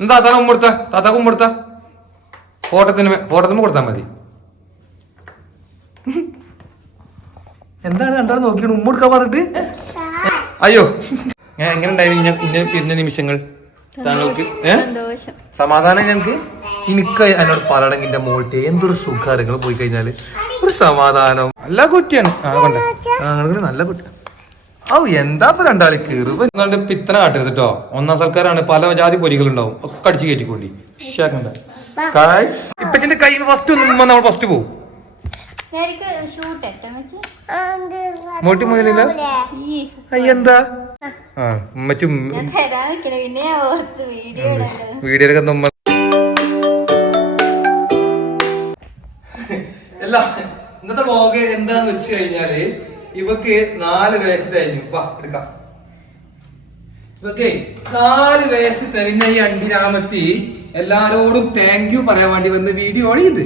എന്താ താത്താ ഉമ്മ താത്താക്ക് കൊടുത്ത ഫോട്ടത്തിന് ഫോട്ടത്തിന് കൊടുത്താൽ മതി. എന്താണ് കണ്ടാൽ നോക്കിയാണ്? ഉമ്മ കൊടുക്കാൻ പറഞ്ഞിട്ട്? അയ്യോ. ഞാൻ എങ്ങനെ ഉണ്ടായിരുന്നു ഇന്ന നിമിഷങ്ങൾ? താങ്കൾക്ക് സന്തോഷം. സമാധാനം ഞങ്ങൾക്ക് എനിക്ക് അതിനോട് പറയണമെങ്കിൽ എന്റെ മോൾട്ട് എന്തൊരു സുഖാരങ്ങൾ പോയി കഴിഞ്ഞാൽ? ഒരു സമാധാനം. നല്ല കുട്ടിയാണ്. ആ കൊണ്ട. ഞങ്ങൾക്ക് നല്ല കുട്ടി ഔ എന്താ ഇപ്പൊ രണ്ടാളി കീറുവ നിങ്ങളുടെ പിത്തന കാട്ടരുത് കേട്ടോ ഒന്നാം സൽക്കാരാണ് പല ജാതി പൊരികളുണ്ടാവും. ഒക്കെ അടിച്ച് കയറ്റിക്കൊണ്ടി. ഇപ്പച്ചിന്റെ കയ്യിൽ ഫസ്റ്റ് ഒന്നും നമ്മൾ ഫസ്റ്റ് പോവും. മോട്ടി മുതലില്ല? ഈ. അയ്യെന്താ ആ. ഉമ്മച്ചു വീഡിയോ ഇന്നത്തെ എന്താന്ന് വെച്ച് കഴിഞ്ഞാൽ ഇവക്ക് നാല് വയസ്സ് തികഞ്ഞു വാ എടുക്കാം. ഇവക്ക് നാല് വയസ്സ് തികഞ്ഞ ഈ അണ്ടിരാമത്തി എല്ലാരോടും താങ്ക് യു പറയാൻ വേണ്ടി വന്ന വീഡിയോ ആണ് ഇത്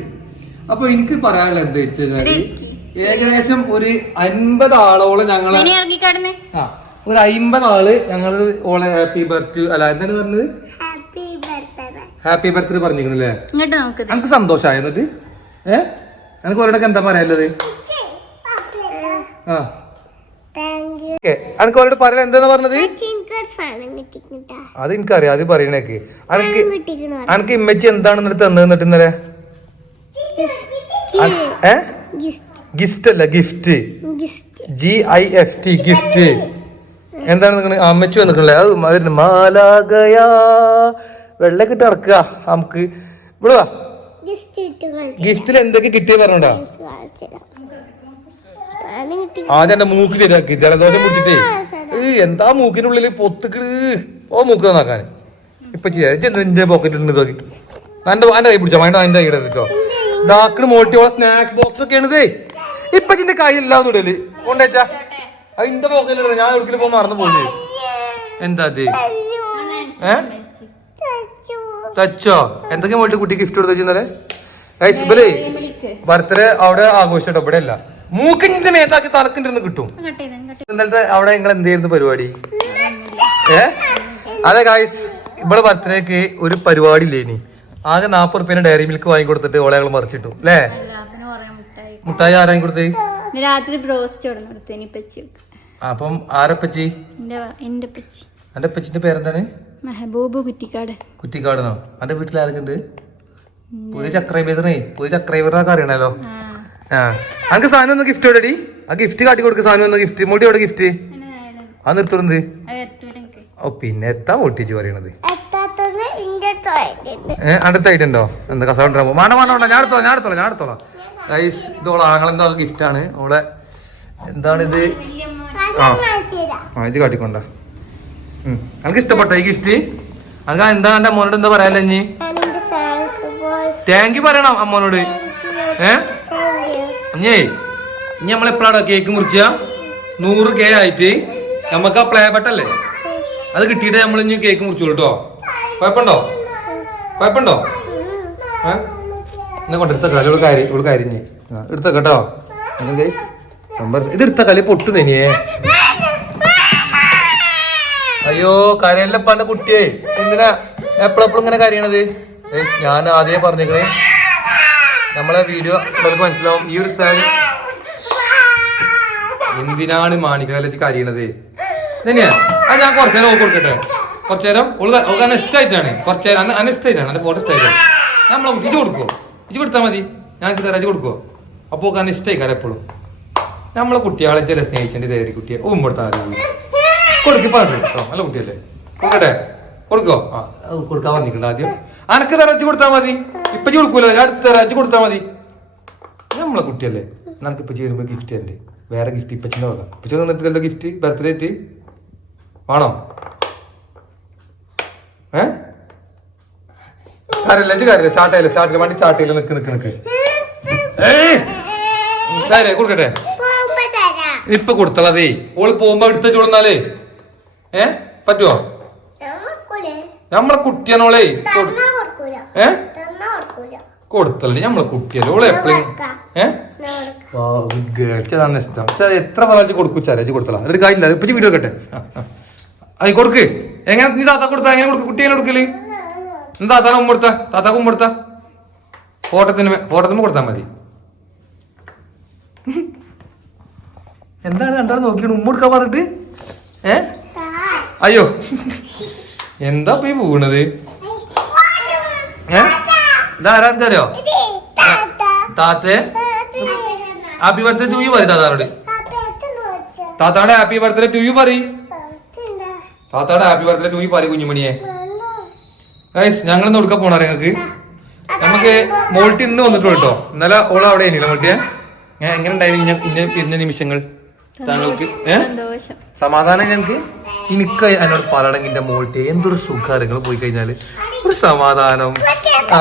അപ്പൊ എനിക്ക് പറയാനുള്ളത് എന്താ വെച്ച് കഴിഞ്ഞാൽ ഏകദേശം ഒരു അൻപത് ആളോളം ഞങ്ങളെ ഇനി ആ ഒരു അയിമ്പത് ആൾ ഞങ്ങൾ ഓളെ ഹാപ്പി ബർത്ത് അല്ല എന്താണ് പറഞ്ഞത്? ഹാപ്പി ബർത്ത്ഡേ പറഞ്ഞിരിക്കണല്ലേ എനിക്ക് സന്തോഷമായി ഏഹ് ഏ? എനിക്ക് ഒരിടക്ക് എന്താ പറയാനുള്ളത്? ആ. എനിക്ക് അവരോട് പറയാൻ എന്താന്ന് പറഞ്ഞത്? അത് എനിക്കറിയാം. അത് പറയണേക്ക് അനക്ക് അനക്ക് ഇമ്മച്ചി എന്താണ് എന്നിട്ട് തന്നിട്ട് ഇന്നലെ ഏ? ഗിഫ്റ്റ് അല്ല gift. G I F T gift. എന്താണ് നിങ്ങൾ അമ്മച്ചി വന്നിട്ടുള്ളത് അത് മ- മാലാകയാ വെള്ളക്കിട്ട് അടക്കുക നമുക്ക്. ഇവിടെ ഗിഫ്റ്റിൽ എന്തൊക്കെ കിട്ടിയ പറഞ്ഞോണ്ടാ ആദ്യം എന്റെ മൂക്ക് ശരിയാക്കി. ജലദോഷം പിടിച്ചിട്ടേ. എന്താ മൂക്കിന്റെ ഉള്ളിൽ പൊത്തുക്ക് ഓ മൂക്ക് നന്നാക്കാൻ. ഇപ്പൊ ചെയ്യാം. പോക്കറ്റ് ഉണ്ട് നോക്കി എന്റെ എന്റെ കൈ പിടിച്ചോ? വേണ്ട എന്റെ കൈ ഇടത്തിട്ടോ ഡാക്കിന് മോട്ടിയോളെ സ്നാക്ക് ബോക്സ് ഒക്കെ ആണിതേ ഇപ്പൊ ഇതിന്റെ കയ്യില്ലാന്ന് ഇടൽ. കൊണ്ടേച്ചാ അത് ഇന്റെ പോക്കറ്റിലിട ഞാൻ ഒരിക്കലും പോ മറന്നു പോയി എന്താ അത്? ഏ? ടച്ചോ എന്തൊക്കെ മോട്ടി കുട്ടി ഗിഫ്റ്റ് കൊടുത്തു ബർത്ത്ഡേ അവിടെ ആഘോഷിച്ചോ ഇവിടെ അല്ല മൂക്കിന്റെ മേത്താക്കി തലക്കിന്റെ കിട്ടും. കട്ട് ഇന്നലത്തെ അവിടെ നിങ്ങൾ എന്തായിരുന്നു പരിപാടി? ഏ? അതെ ഗായ്സ് ഇവിടെ ബർത്ത്ഡേക്ക് ഒരു പരിപാടി ഇല്ലേനി ആകെ നാപ്പത് റുപ്യ ഡയറി മിൽക്ക് വാങ്ങി കൊടുത്തിട്ട് ഓളെ ഞങ്ങൾ മറിച്ചിട്ടു അല്ലേ? മുട്ടായി. ആരായി കൊടുത്തേ? രാത്രി ബ്രോസ്റ്റ് അപ്പം ആരപ്പച്ചി എന്റെ അപ്പച്ചിന്റെ പേരെന്താണ്? മെഹബൂബ് കുറ്റിക്കാട് കുറ്റിക്കാടനോ? എന്റെ വീട്ടിൽ ആരൊക്കെ ഉണ്ട്? പുതിയ ചക്രൈബേസറേ പുതിയ ചക്രൈബറൊക്കെ അറിയണല്ലോ. ആ. അനക്ക് സാധനം ഒന്ന് ഗിഫ്റ്റ് ഇവിടെ ആ ഗിഫ്റ്റ് കാട്ടി കൊടുക്ക സാധനം ഒന്ന് ഗിഫ്റ്റ് മോട്ടി എവിടെ ഗിഫ്റ്റ് അത് ആ നിർത്തുന്നത് ഓ പിന്നെ എത്താ പൊട്ടിച്ച് പറയണത്. ഏഹ് അടുത്തായിട്ടുണ്ടോ എന്താ കസ കൊണ്ടുവരാൻ പോകും വേണ്ട വേണ്ട വേണ്ട ഞാൻ എടുത്തോളാം ഞാൻ എടുത്തോളാം ഞാൻ എടുത്തോളാം. ഗൈസ് ഇത് ഓളെ ആങ്ങളെന്തോ ഗിഫ്റ്റ് ആണ്. ഓളെ എന്താണിത്? ആ. ആ ഇത് കാട്ടിക്കൊണ്ട. എനിക്ക് ഇഷ്ടപ്പെട്ടോ ഈ ഗിഫ്റ്റ് അനക്ക് എന്താ എന്റെ അമ്മോനോട് എന്താ പറയാല്ലേ ഇനി? താങ്ക് യു പറയണം അമ്മോനോട്. ഏ? അഞ്ഞേ ഇനി നമ്മളെപ്പോഴാണ് കേക്ക് മുറിച്ച നൂറ് കെ ആയിട്ട്. നമുക്ക് ആ പ്ലേ ബട്ടല്ലേ അത് കിട്ടിയിട്ട് നമ്മൾ ഇനി കേക്ക് മുറിച്ചു കേട്ടോ കുഴപ്പമുണ്ടോ? കുഴപ്പമുണ്ടോ? ഏ? എന്നെ കൊണ്ട് എടുത്ത കാലം കാര്യം ഇവൾ കാര്യം എടുത്ത കേട്ടോ. ഇത് എടുത്ത കളി പൊട്ടുന്നേനിയേ അയ്യോ കരയല്ലപ്പാന്റെ കുട്ടിയെ. എന്തിനാ എപ്പോഴെപ്പോഴും ഇങ്ങനെ കരയണത്? ഞാൻ ആദ്യമേ പറഞ്ഞേക്കണേ. നമ്മളെ വീഡിയോ നമുക്ക് മനസ്സിലാവും. ഈ ഒരു സ്ഥലം എന്തിനാണ് മാണിക്കാലത്ത് കരയണത്? തന്നെയാ? അത് ഞാൻ കുറച്ചു നേരം കൊടുക്കട്ടെ. കുറച്ചു നേരം ആയിട്ടാണ് കുറച്ചു നേരം അനിഷ്ടമായിട്ടാണ് ആയിട്ടാണ് ഫോട്ടോ ഇഷ്ടമായിട്ടാണ് നമ്മളെ ഇത് കൊടുക്കുവോ? ഇത് കൊടുത്താൽ മതി. ഞാൻ തരാം. ഇത് കൊടുക്കുവോ? അപ്പോൾ ഓക്ക് അനസ്റ്റ് ആയിക്കാരം എപ്പോഴും. നമ്മളെ കുട്ടികളെ ചില സ്നേഹിച്ചതിന്റെ തേരി കുട്ടിയെ. ഓം കൊടുത്താൽ കൊടുക്കി പറഞ്ഞു. കേട്ടോ നല്ല കുട്ടിയല്ലേ? കൊടുക്കട്ടെ. കൊടുക്കോ? കൊടുക്കാൻ വന്നിട്ടുണ്ട് ആദ്യം. അനക്ക് തരച്ച് കൊടുത്താൽ മതി. ഇപ്പൊ കൊടുക്കൂല അടുത്ത തരച്ച് കൊടുത്താൽ മതി. നമ്മളെ കുട്ടിയല്ലേ? നമുക്ക് ഇപ്പൊ ചേരുമ്പോ ഗിഫ്റ്റ് ഉണ്ട് വേറെ ഗിഫ്റ്റ് ഇപ്പച്ചിന്റെ വക ഇപ്പച്ചി തന്നിട്ടില്ലല്ലോ ഗിഫ്റ്റ് ബർത്ത്ഡേ ആയിട്ട്? വേണോ? ഏ? കാര്യമില്ല കാര്യമില്ല. സ്റ്റാർട്ട് ആയില്ല സ്റ്റാർട്ട് വണ്ടി സ്റ്റാർട്ട് ചെയ്യില്ല? നിക്ക് നിക്ക് നിക്ക്. സാരേ കൊടുക്കട്ടെ? ഇപ്പൊ കൊടുത്തളതേ ഓൾ പോകുമ്പോ എടുത്ത ചുടന്നാലേ ഏ? പറ്റുമോ നമ്മളെ കുട്ടിയാണോളേ? ഏ? കൊടുത്തല്ലേ നമ്മളെ കുട്ടിയല്ലേ? ഓളെ എപ്പോഴും ഏ? ഗേൾച്ചതാണ് ഇഷ്ടം. എത്ര പറഞ്ഞു കൊടുക്കും ചരച്ച് കൊടുത്തല ഒരു കാര്യം ഇപ്പൊ വീഡിയോ കേട്ടെ അത് കൊടുക്ക്. എങ്ങനെ നീ താത്ത കൊടുത്ത? എങ്ങനെ കൊടുക്കും? കുട്ടി എങ്ങനെ കൊടുക്കൽ? നീ താത്താനെ ഉമ്മ താത്താക്ക് ഉമ്മ കൊടുത്ത? ഫോട്ടത്തിന് ഫോട്ടത്തിന് കൊടുത്താൽ മതി. എന്താണ് രണ്ടാളും നോക്കിയാണ് ഉമ്മ കൊടുക്കാൻ പറഞ്ഞിട്ട്? ഏ? അയ്യോ. എന്താ പോയി ഈ ഇതാരോ താത്തേ. ഹാപ്പി ബർത്ത്ഡേ ടു യു പറയും താത്താനോട്. താത്താടെ ഹാപ്പി ബർത്ത്ഡേ ടു യു പറയും. താത്താടെ ഹാപ്പി ബർത്ത്ഡേ ടു യു പറയും കുഞ്ഞുമണിയെ. ഗൈസ് ഞങ്ങൾ ഇന്ന് കൊടുക്കാൻ പോണ നിങ്ങൾക്ക് നമുക്ക് മോൾട്ടി ഇന്ന് വന്നിട്ടുള്ളൂ കേട്ടോ. ഇന്നലെ ഓൾ അവിടെ മോൾട്ടിയെ. ഞാൻ എങ്ങനെ ഉണ്ടായിരുന്നു പിന്നെ നിമിഷങ്ങൾ? താങ്കൾക്ക് സമാധാനം ഞങ്ങൾക്ക്? എനിക്ക് എന്നോട് പറയണമെങ്കിൽ എന്റെ മോൾട്ടി എന്തൊരു സുഖം നിങ്ങൾ പോയി കഴിഞ്ഞാൽ. ഒരു സമാധാനം. ആ.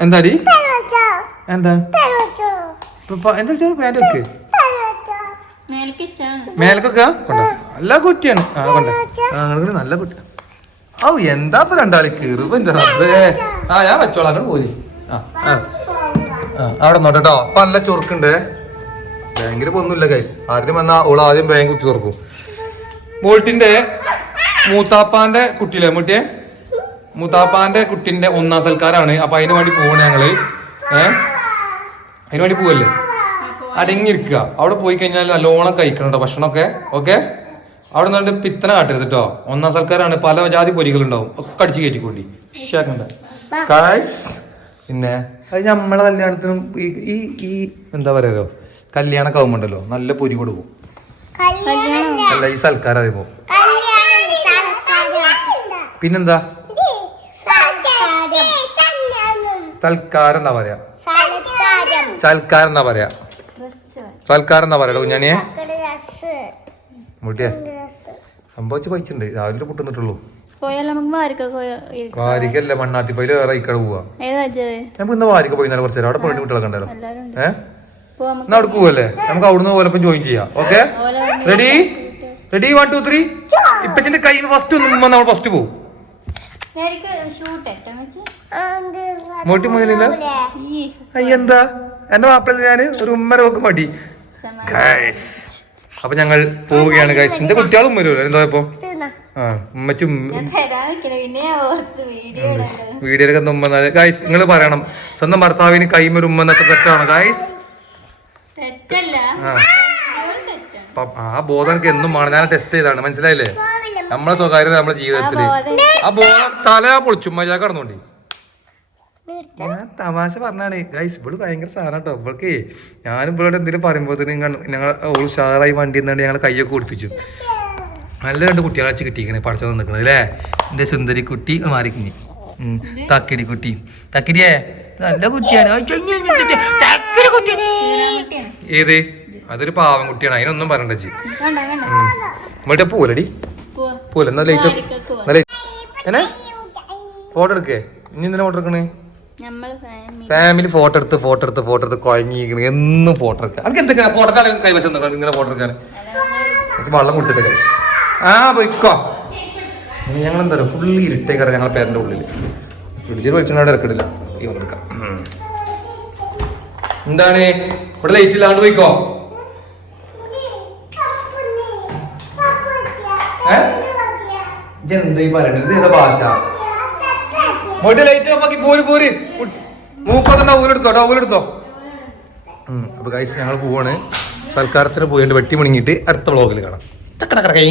എന്താടി? എന്താ? എന്താ പാന്റ് മേലക്കൊക്കെ കൊണ്ടോ. നല്ല കുട്ടിയാണ്. ആ കൊണ്ട. നല്ല കുട്ടി. ഔ എന്താ ഇപ്പൊ രണ്ടാളി? കീറുമ്പോ എന്താ. ആ ഞാൻ വെച്ചോളാം. അങ്ങോട്ട് പോയി ആ ആ. ആ, അവിടെ നോട്ടോ അപ്പൊ നല്ല ചൊറുക്കുണ്ട്. ബാങ്കിൽ ഇപ്പൊ ഒന്നുമില്ല ഗൈസ് ആദ്യം വന്നാ ഓൾ ആദ്യം ബാങ്ക് കുത്തി തുറക്കും. മോൾട്ടിന്റെ മൂത്താപ്പാന്റെ കുട്ടിയില്ലേ മുട്ടിയെ മൂത്താപ്പാന്റെ കുട്ടിന്റെ ഒന്നാം സൽക്കാരാണ് അപ്പൊ അതിന് വേണ്ടി പോവണ ഞങ്ങൾ. ഏ? അതിന് വേണ്ടി പോവല്ലേ? അടങ്ങിയിരിക്കുക. അവിടെ പോയി കഴിഞ്ഞാൽ നല്ലോണം കഴിക്കണം കേട്ടോ ഭക്ഷണമൊക്കെ. ഓക്കെ? അവിടെ നിന്നിട്ട് പിത്തന കാട്ടരുത് കേട്ടോ ഒന്നാം സൽക്കാരാണ് പല ജാതി പൊരികളുണ്ടാവും. ഒക്കെ അടിച്ചു കയറ്റിക്കൊണ്ടി ഉഷാക്കണ്ട കായ്സ് പിന്നെ അത് നമ്മളെ കല്യാണത്തിനും ഈ ഈ എന്താ പറയാലോ കല്യാണമൊക്കെ ആകുമ്പോണ്ടല്ലോ നല്ല പൊരി കൊടുക്കും. അല്ല ഈ സൽക്കാരം അറിയുമ്പോ. പിന്നെന്താ? തൽക്കാരം എന്നാ പറയാ? സൽക്കാരം. എന്നാ പറയാ? സൽക്കാരം എന്നാ പറയാ കുഞ്ഞാണിയെ? മുട്ടിയെ സംഭവിച്ച് പൈച്ചിണ്ട് രാവിലെ പൊട്ടുന്നിട്ടുള്ളൂ. പോയാൽ നമുക്ക് മാർക്കൊക്കെ വാരിക്കല്ല മണ്ണാത്തിപ്പയിൽ വേറെ ഇക്കട പോവാ. ഞാൻ ഇന്ന് വാരിക്ക പോയി കുറച്ചു നേരം അവിടെ പെണ്ണു കുട്ടികളൊക്കെ ഉണ്ടല്ലോ. എല്ലാരും ഏഹ് എന്നാ അവിടെ പോവല്ലേ? നമുക്ക് അവിടുന്ന് ഓലപ്പം ജോയിൻ ചെയ്യാം. Okay ready ready one two three ഇപ്പച്ചിന്റെ കൈ ഫസ്റ്റ് ഒന്ന് നമ്മൾ ഫസ്റ്റ് പോകും നേരിക്ക് ഷൂട്ട് ഏറ്റവും വെച്ച്. മോട്ടി മുതലില്ല ഈ. അയ്യെന്താ എന്റെ മാപ്പിള ഞാൻ ഒരു ഉമ്മര ഒക്കെ മടി. ഗൈസ് അപ്പൊ ഞങ്ങൾ പോവുകയാണ് ഗൈസ് എന്റെ കുട്ടികളും വരുമല്ലോ എന്താ ഇപ്പൊ? ആ ഉമ്മച്ചും വീഡിയോയിലൊക്കെ ഉമ്മ ഗൈസ് നിങ്ങൾ പറയണം. സ്വന്തം ഭർത്താവിന് കൈമൊരു ഉമ്മ എന്നൊക്കെ തെറ്റാണ്. ഗൈസ് ആ. ബോധം എനിക്ക് എന്നും വേണം. ഞാൻ ടെസ്റ്റ് ചെയ്താണ്. മനസ്സിലായില്ലേ? നമ്മളെ സ്വകാര്യത നമ്മുടെ ജീവിതത്തിൽ. ആ ബോധം തല പൊളിച്ചു. മജാ കടന്നോണ്ടി. ഞാൻ തമാശ പറഞ്ഞാണ്. ഗൈസ് ഇവൾ ഭയങ്കര സാധനം കേട്ടോ. ഇവൾക്ക് ഞാനും ഇവളോട് എന്തെങ്കിലും പറയുമ്പോൾ ഞങ്ങൾ ഉഷാറായി വണ്ടി നിന്നാണ് ഞങ്ങൾ കൈയൊക്കെ ഓടിപ്പിച്ചു. നല്ല രണ്ട് കുട്ടികളെ വെച്ച് കിട്ടിയിരിക്കണേ. പഠിച്ചു നിൽക്കണത് അല്ലേ? എന്റെ സുന്ദരി കുട്ടി മാറിക്കിനി. തക്കിടി കുട്ടി. തക്കിടിയേ നല്ല കുട്ടിയാണ്. തക്കിടി കുട്ടിയാണ്. ഏത്? അതൊരു പാവം കുട്ടിയാണ്. അതിനൊന്നും പറയണ്ട ചി മറ്റേ നമ്മളുടെ പോലടി പൂല എന്നാ ലേറ്റ് എന്നാ? ഫോട്ടോ എടുക്കേ. ഇനി എന്തിനാ ഫോട്ടോ എടുക്കണേ? ഫാമിലി ഫോട്ടോ എടുത്ത് ഫോട്ടോ എടുത്ത് ഫോട്ടോ എടുത്ത് കുഴങ്ങിയിരിക്കണ്. എന്നും ഫോട്ടോ എടുക്കാം. എനിക്ക് എന്തൊക്കെയാ ഫോട്ടോ കാലം കൈവശം ഇങ്ങനെ ഫോട്ടോ എടുക്കാൻ. വെള്ളം കൊടുത്തിട്ട് ആ പോയിക്കോ. ഞങ്ങൾ എന്താ പറയുക ഫുള്ളി ഇരുട്ടേക്കാറ് ഞങ്ങളെ പേരന്റെ ഉള്ളിൽ ഫ്രിഡ്ജിൽ വെളിച്ചെണ്ണ ഇറക്കിടില്ല ഈ എടുക്കാം. എന്താണ്? ഇവിടെ ലൈറ്റ് ഇല്ലാണ്ട് പോയിക്കോ. ഏ? ഇജ്ജ് എന്താ ഈ പറയണത്? ഇത് ഏതാ ഭാഷ? മോട്ടി ലൈറ്റ് ഓഫാക്കി പോര് പോര്. മൂക്കൊക്കെ ടൗലെടുത്തോ ടൗലെടുത്തോ അപ്പൊ കൈസ് ഞങ്ങൾ പോവാണ്. സൽക്കാരത്തിന് പോയിട്ട് വെട്ടി മുണങ്ങിയിട്ട് അടുത്ത വ്ളോഗിൽ കാണാം. ചക്കടക്കടക്കൈ